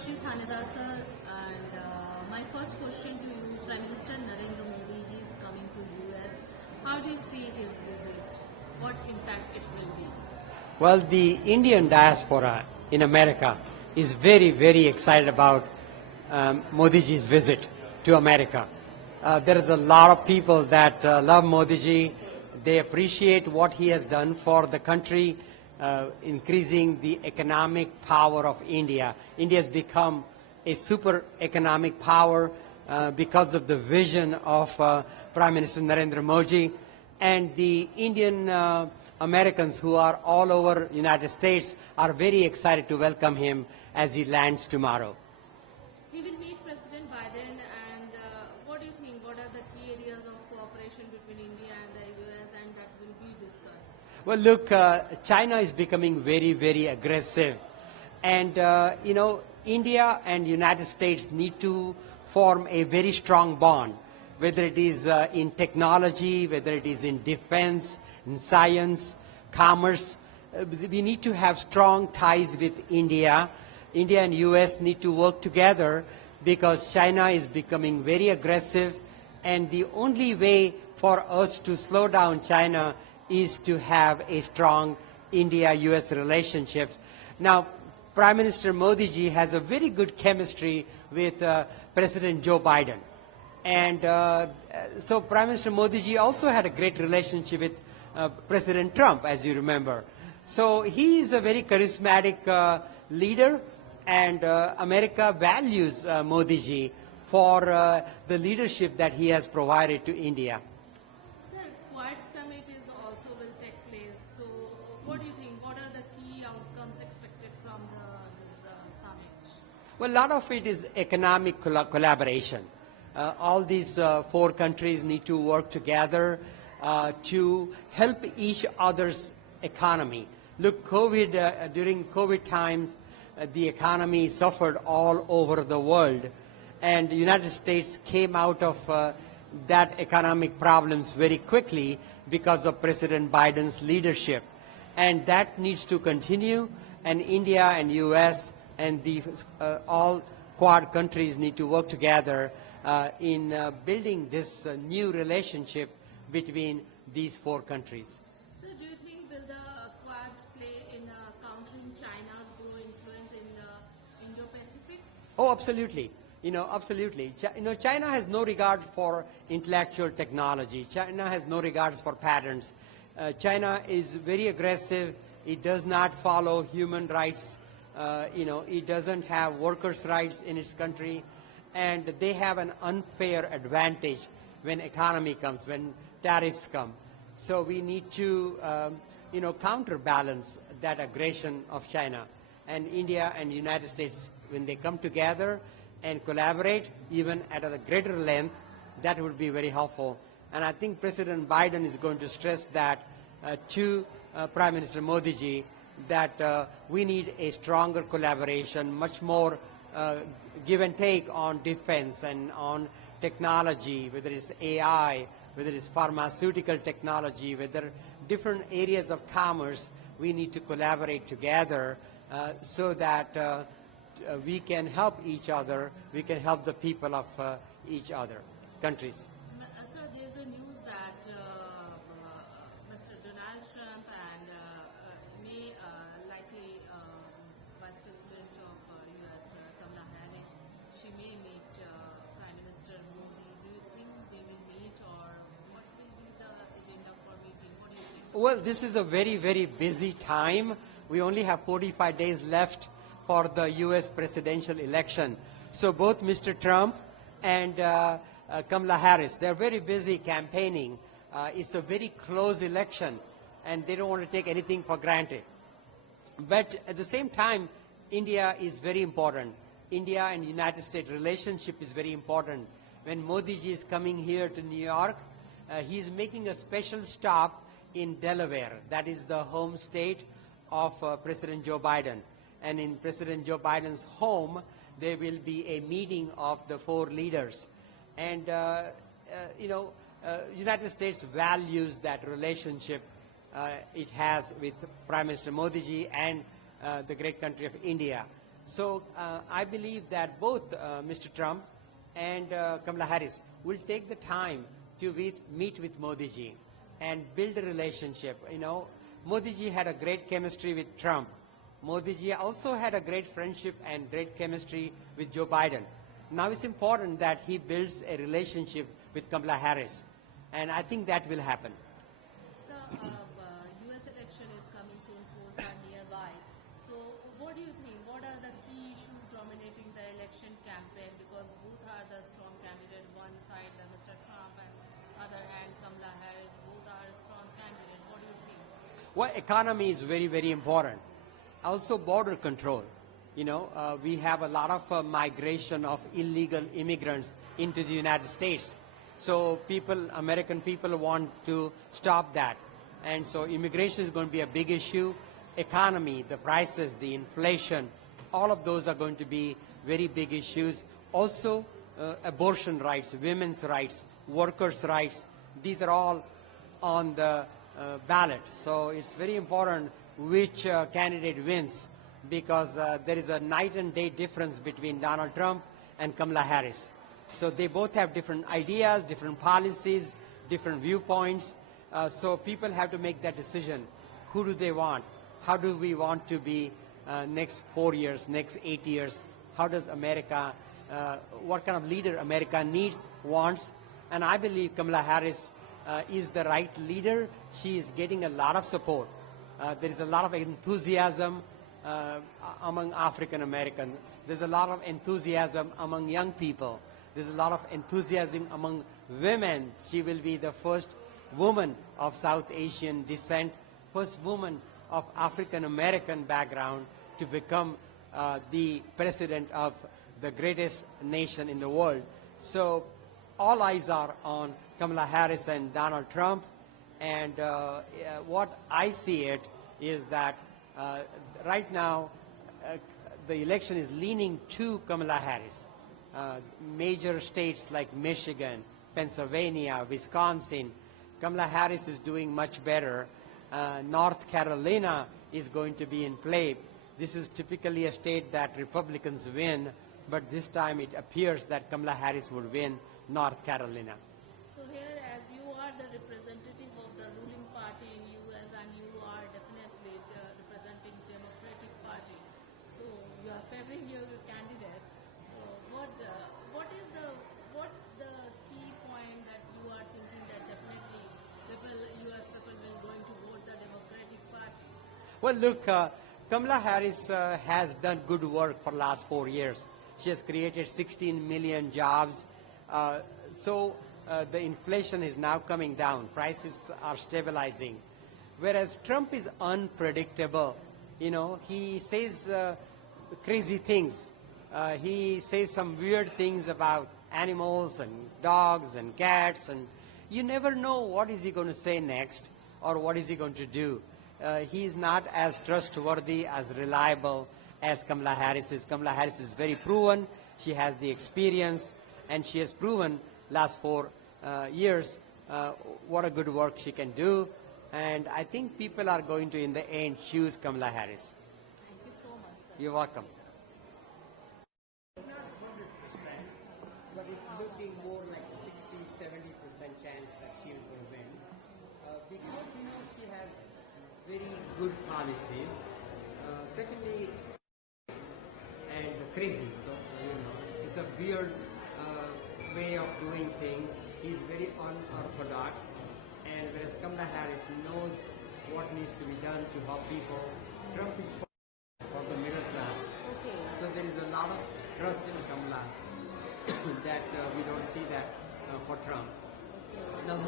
Harshit Hanedar sir, and my first question to you, Prime Minister Narendra Modi, he is coming to US. How do you see his visit? What impact it will be? Well, the Indian diaspora in America is very, very excited about Modi ji's visit to America. There is a lot of people that love Modi ji. They appreciate what he has done for the country, increasing the economic power of India. India has become a super economic power because of the vision of Prime Minister Narendra Modi. And the Indian Americans who are all over United States are very excited to welcome him as he lands tomorrow. He will meet President Biden, and what do you think? What are the key areas of cooperation between India and the US, and that will be discussed? Well, look, China is becoming very, very aggressive. And, India and United States need to form a very strong bond, whether it is in technology, whether it is in defense, in science, commerce. We need to have strong ties with India. India and US need to work together because China is becoming very aggressive, and the only way for us to slow down China is to have a strong India-US relationship. Now, Prime Minister Modi ji has a very good chemistry with President Joe Biden. And so Prime Minister Modi ji also had a great relationship with President Trump, as you remember. So he is a very charismatic leader, and America values Modi ji for the leadership that he has provided to India. Sir, Quad Summit is also will take place. So what do you think? What are the key outcomes expected from this summit? Well, a lot of it is economic collaboration. All these four countries need to work together to help each other's economy. Look, during COVID times, the economy suffered all over the world, and the United States came out of that economic problems very quickly because of President Biden's leadership. And that needs to continue, and India and US and all Quad countries need to work together in building this new relationship between these four countries. So do you think will the Quad play in countering China's growing influence in the Indo-Pacific? Oh, absolutely. Absolutely. China has no regard for intellectual technology. China has no regards for patents. China is very aggressive. It does not follow human rights. It doesn't have workers' rights in its country. And they have an unfair advantage when economy comes, when tariffs come. So we need to, counterbalance that aggression of China. And India and United States, when they come together and collaborate, even at a greater length, that would be very helpful. And I think President Biden is going to stress that to Prime Minister Modi ji, that we need a stronger collaboration, much more give and take on defense and on technology, whether it's AI, whether it's pharmaceutical technology, whether different areas of commerce. We need to collaborate together so that we can help each other, we can help the people of each other countries. Sir, there's a news that Mr. Donald Trump and may likely Vice President of US, Kamala Harris, she may meet Prime Minister Modi. Do you think they will meet, or what will be the agenda for meeting? What do you think? Well, this is a very, very busy time. We only have 45 days left for the U.S. presidential election. So both Mr. Trump and Kamala Harris, they're very busy campaigning. It's a very close election, and they don't want to take anything for granted. But at the same time, India is very important. India and United States relationship is very important. When Modi ji is coming here to New York, he's making a special stop in Delaware. That is the home state of President Joe Biden. And in President Joe Biden's home, there will be a meeting of the four leaders. And, United States values that relationship it has with Prime Minister Modi ji and the great country of India. So I believe that both Mr. Trump and Kamala Harris will take the time to meet with Modi ji and build a relationship. You know, Modi ji had a great chemistry with Trump. Modi ji also had a great friendship and great chemistry with Joe Biden. Now it's important that he builds a relationship with Kamala Harris, and I think that will happen. So, U.S. election is coming soon, polls are nearby. So, what do you think? What are the key issues dominating the election campaign? Because both are the strong candidate. One side, Mr. Trump, and other hand, Kamala Harris. Both are strong candidates. What do you think? Well, economy is very, very important. Also, border control. You know, we have a lot of migration of illegal immigrants into the United States. So American people want to stop that. And so immigration is going to be a big issue. Economy, the prices, the inflation, all of those are going to be very big issues. Also, abortion rights, women's rights, workers' rights, these are all on the ballot. So it's very important which candidate wins, because there is a night and day difference between Donald Trump and Kamala Harris. So they both have different ideas, different policies, different viewpoints. So people have to make that decision. Who do they want? How do we want to be next 4 years, next 8 years? How does America, what kind of leader America needs, wants? And I believe Kamala Harris is the right leader. She is getting a lot of support. There is a lot of enthusiasm among African Americans. There's a lot of enthusiasm among young people. There's a lot of enthusiasm among women. She will be the first woman of South Asian descent, first woman of African American background to become the president of the greatest nation in the world. So all eyes are on Kamala Harris and Donald Trump. And what I see it is that right now the election is leaning to Kamala Harris. Major states like Michigan, Pennsylvania, Wisconsin, Kamala Harris is doing much better. North Carolina is going to be in play. This is typically a state that Republicans win, but this time it appears that Kamala Harris would win North Carolina. So here, as you are the representative of the ruling party in U.S. and you are definitely representing Democratic Party, so you are favoring your candidate. So what is the key point that you are thinking that definitely U.S. people will going to vote the Democratic Party? Well, look, Kamala Harris has done good work for the last 4 years. She has created 16 million jobs. So the inflation is now coming down. Prices are stabilizing. Whereas Trump is unpredictable. You know, he says crazy things. He says some weird things about animals and dogs and cats, and you never know what is he going to say next or what is he going to do. He is not as trustworthy, as reliable as Kamala Harris is. Kamala Harris is very proven. She has the experience, and she has proven last 4 years what a good work she can do. And I think people are going to, in the end, choose Kamala Harris. Thank you so much, sir. You're welcome. It's not 100%, but it's looking more like 60-70% chance that she is going to win. Because, you know, she has very good policies. Secondly, and crazy, so, you know, it's a weird way of doing things. He's very unorthodox, and whereas Kamala Harris knows what needs to be done to help people. Trump is for the middle class. Okay. So there is a lot of trust in Kamala that we don't see that for Trump. Now,